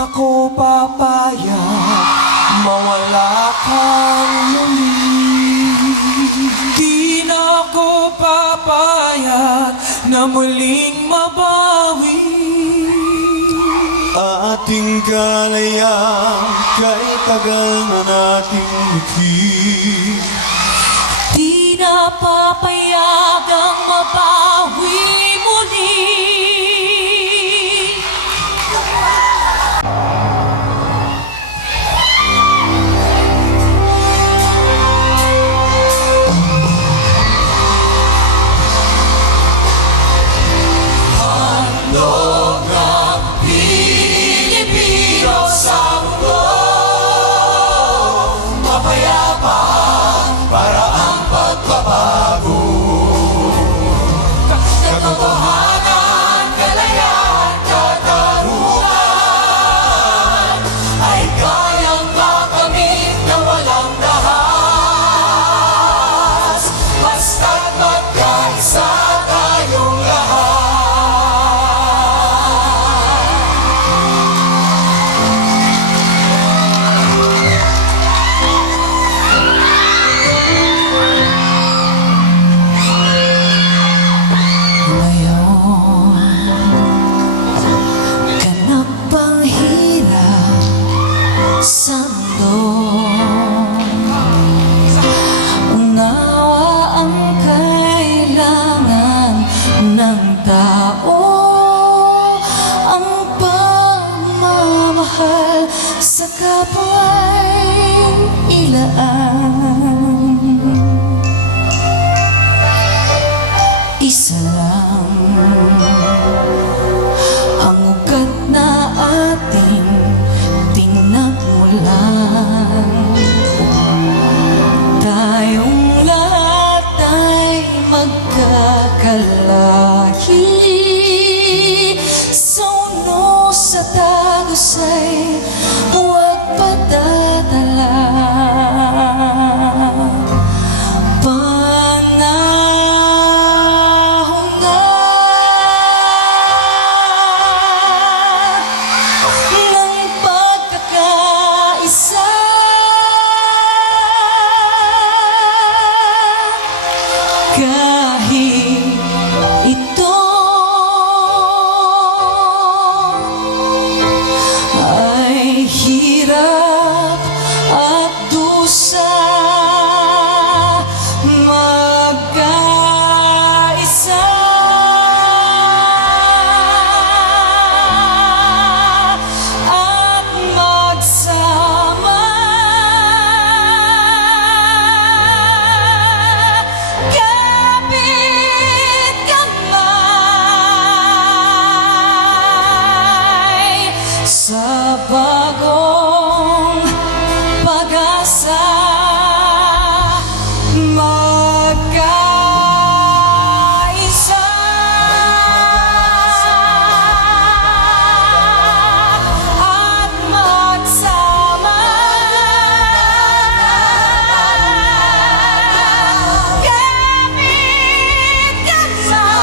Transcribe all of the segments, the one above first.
ako papayag mawala kang muli. Di na ako papayag na muling mabawi. Ating kalayaan kay tagal na nating likhi. Di na papayagang mabawi muli. Handog ng Pilipino sa mundo, mapayapa para ang pagbabago. Katotohanan, kalayaan, katarungan ay kayang makamit na walang dahas, basta't magkaisa tayong lahat. Sa mundo, unawa ang kailangan ng tao, ang pagmamahal sa kapwa'y ilaan. Isa lang ang ugat na ating tinagmulan. Tayong lahat ay magkakalahi. Sa uno, sa tagusay, huwag patatala. Panahon na ng pagkakaisa. Kahit ito ay hirap at dusa, magkaisa at magsama. Kapit kamay sa bagong pag-asa, magkaisa at magsama. Kapit kamay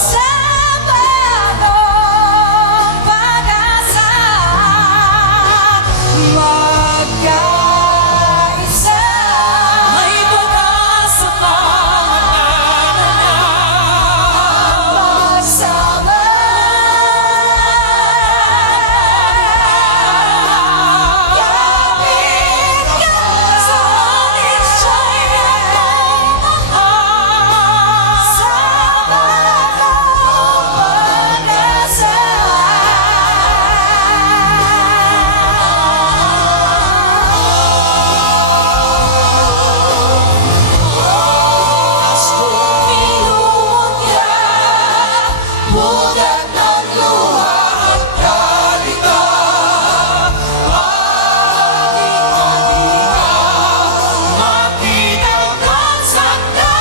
sa bagong pag-asa, magkaisa. May pag-asa pa magsama. Kapit kamay sa bagong pag-asa. Bugat ng luha at kalita, ating halika, makita ng sakta.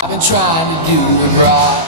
I've been trying to do it right.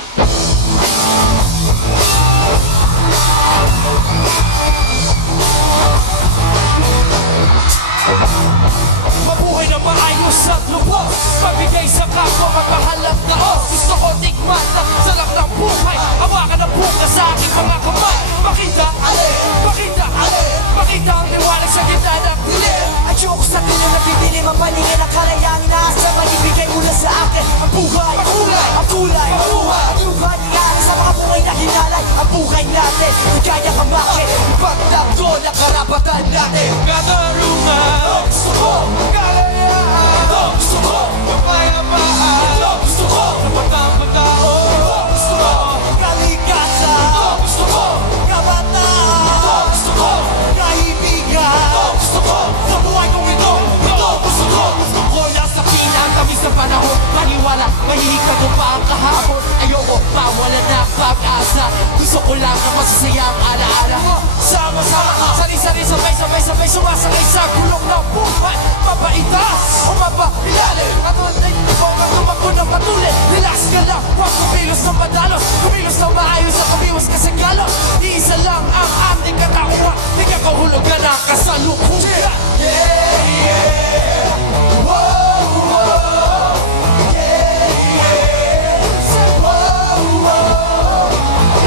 buhay natin. Kaya kamakit, pagtakdo na karapatan natin. Katarungan, Ito gusto ko, kalayaan. ito gusto ko, Kapayapaan. ito gusto ko, Kapatang-patao. Ito gusto ko, kalikasan. ito gusto ko, Kabataan. ito gusto ko, Kaibigan. ito gusto ko, Sa buhay kong ito, ito gusto ko. gusto ko lang sa pinang-tamis na panahon. Maniwala, mahihika ko pa ang kahapon. Ayoko mawala ng pag-asa. Gusto ko lang na masasayang alaala. Sama-sama, sari-sari, sabay-sabay sumasakay sa gulong ng buhay. Mapaitas o mapailalim. Katunay mo ang tumakbo ng patuloy. Relax ka lang, huwag kumilos ng madalos. Kumilos ng maayos at kumiwas ka sa galo. Iisa lang ang ating katauhan. Di ka kahulugan ng kasalukuyan.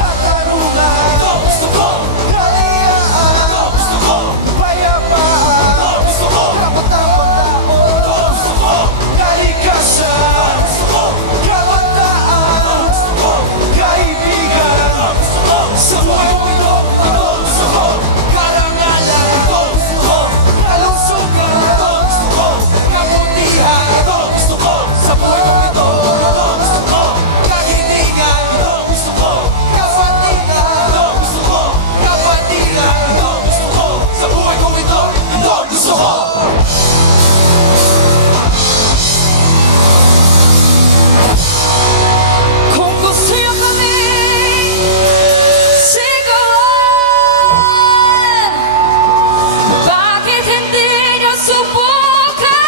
Ito gusto ko, ito gusto ko, ito gusto ko, ito gusto ko, Kalikasan, kabataan, gusto ko, kaibigan, gusto ko, sa buhay kong ito, ito gusto ko, karangalan, ito gusto ko, kalusugan, ito gusto ko, kabutihan, ito gusto ko, sa buhay kong ito, ito gusto ko, kagitingan, ito gusto ko, kapatigan, ito gusto ko, kapatigan, ito gusto ko, sa buhay kong ito gusto ko. Kung gusto niyo kami sigawan, bakit hindi niyo subukan?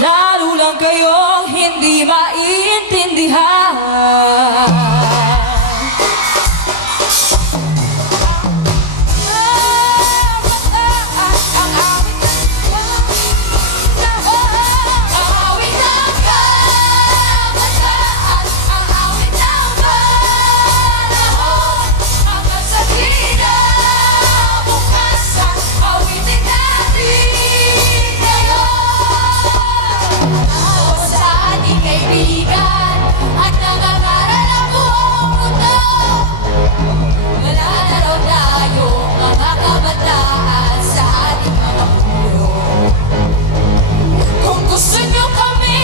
Lalo lang kayong hindi maintindihan. Kaibigan at nangangaral ang buong mundo. Wala na raw tayo mga kabataan sa ating mga pulo. Kung gusto nyo kami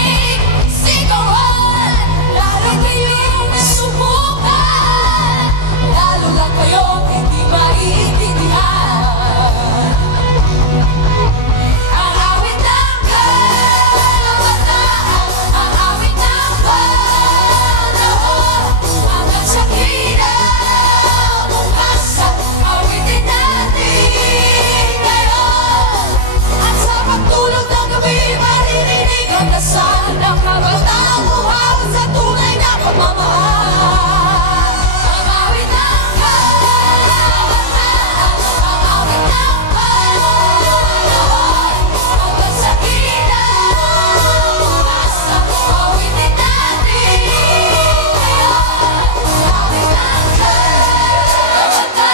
sigawan, lalo kayong subukan, lalo lang kayong hindi maintindihan. Ang awit ng kabataan, ang awit ng panahon, hanggang sa kinabukasan, awitin natin ngayon. At sa pagtulog ng gabi, maririnig ang dasal ng kabataang buhaw sa tunay na pagmamahal. Ang awit ng kabataan, ang awit ng panahon, hanggang sa kinabukasan, awitin natin ngayon. Awit ng kabataan,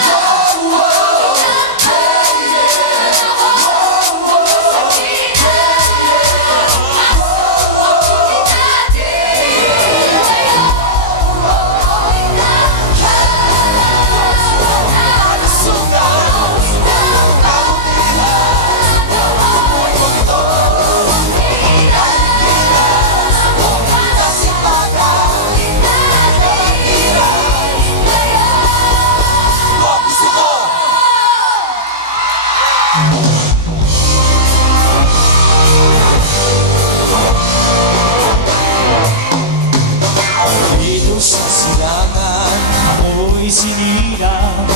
Dito sa silangan, ako'y sinilang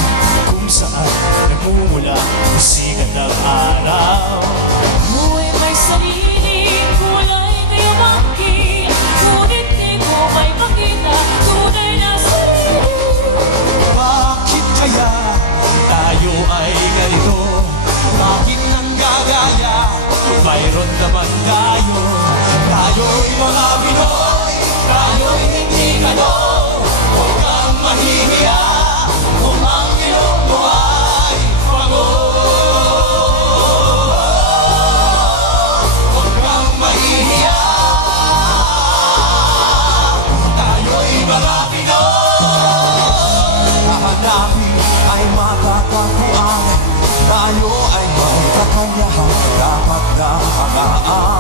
kung saan nagmumula ang sikat ng araw. Buhay may sarili, kulay kayo mangkin, ngunit di mo may makita tunay na sarili. Bakit kaya tayo ay ganito? Bakit nang gagaya? Mayroon naman tayo. Tayo'y mga Pinoy, tayo'y hindi kano. Huwag kang mahihiya kung ang iyong buhay pango. Huwag kang mahihiya lahat dapat na hangaan.